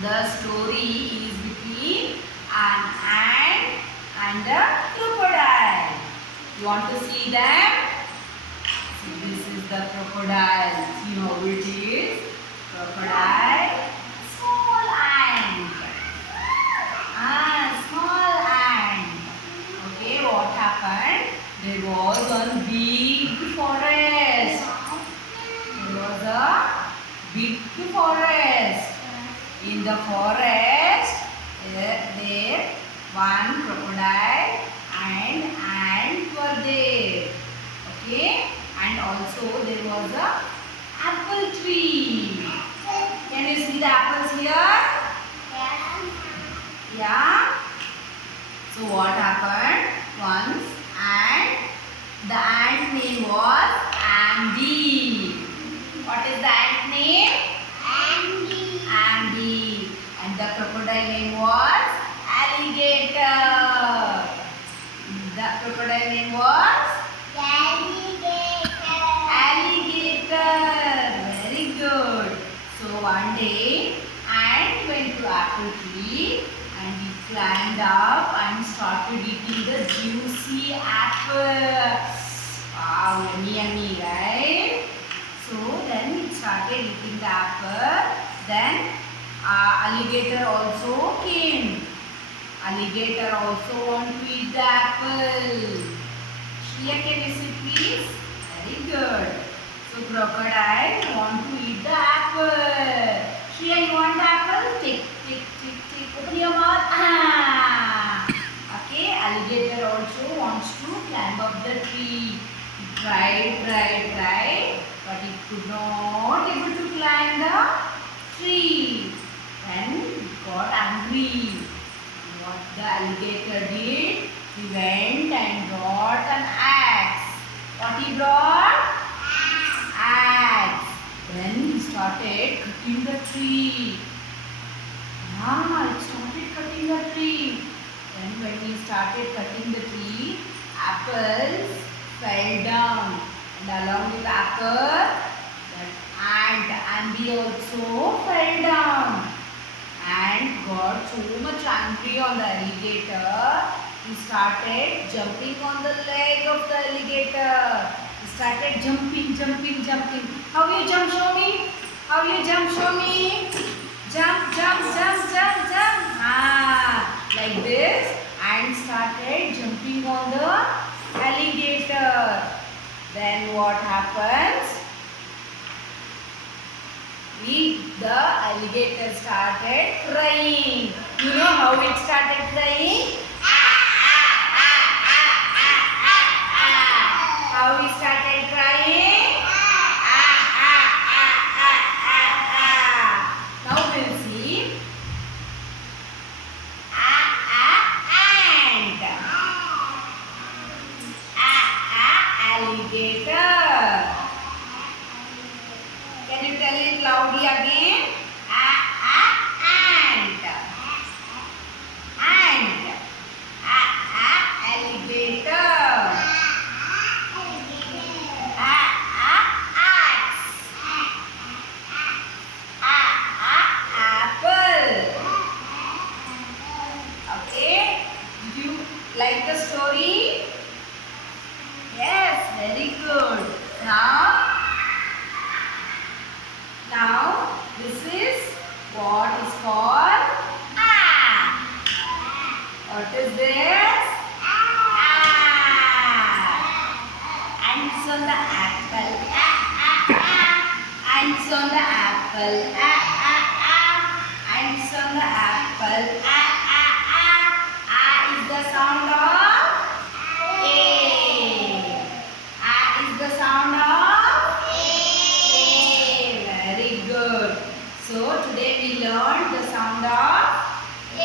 The story is between an ant and a crocodile. You want to see them? See, this is the crocodile. See how it is? Crocodile. Small ant. Small ant. Okay, what happened? There was one big forest. There was a big forest. In the forest, there one crocodile and ant were there. Okay, and also there was a apple tree. Can you see the apples here? Yeah. So what happened? Once the ant name was Andy. What is the ant name? Andy. And the crocodile name was Alligator. The crocodile name was Alligator. Very good. So one day, ant went to apple tree and he climbed up and started eating the juicy apple. Wow, yummy, yummy, right? So then he started eating the apple. Then alligator also came. Alligator also want to eat the apple. Shriya, can you see please? Very good. So crocodile want to eat the apple. Shriya, you want the apple? Take. Open your mouth. Okay, alligator also wants to climb up the tree. Tried, but it could not able to climb the tree. Then it got angry. What the alligator did? He went and brought an axe. What he brought? Axe. Then he started cutting the tree. It started cutting the tree. Then when he started cutting the tree, apples fell down. And along with apple, that ant Andy also fell down. And got so much angry on the alligator. He started jumping on the leg of the alligator. He started jumping. How you jump? Show me. How you jump? Show me. Jump. Like this. And started jumping on the alligator. Then what happens? The alligator started crying. You know how it started crying? How he started crying? Now we'll see. Ant. Alligator. Can you tell it loudly again? Ant. Alligator. Apple. Okay. Did you like the story? Yes, very good. Now this is what is called What is this? Ants on the apple. Ants on the apple. Ants on the apple. Is the sound of A. Is the sound of A. Very good. So today we learned the sound of A.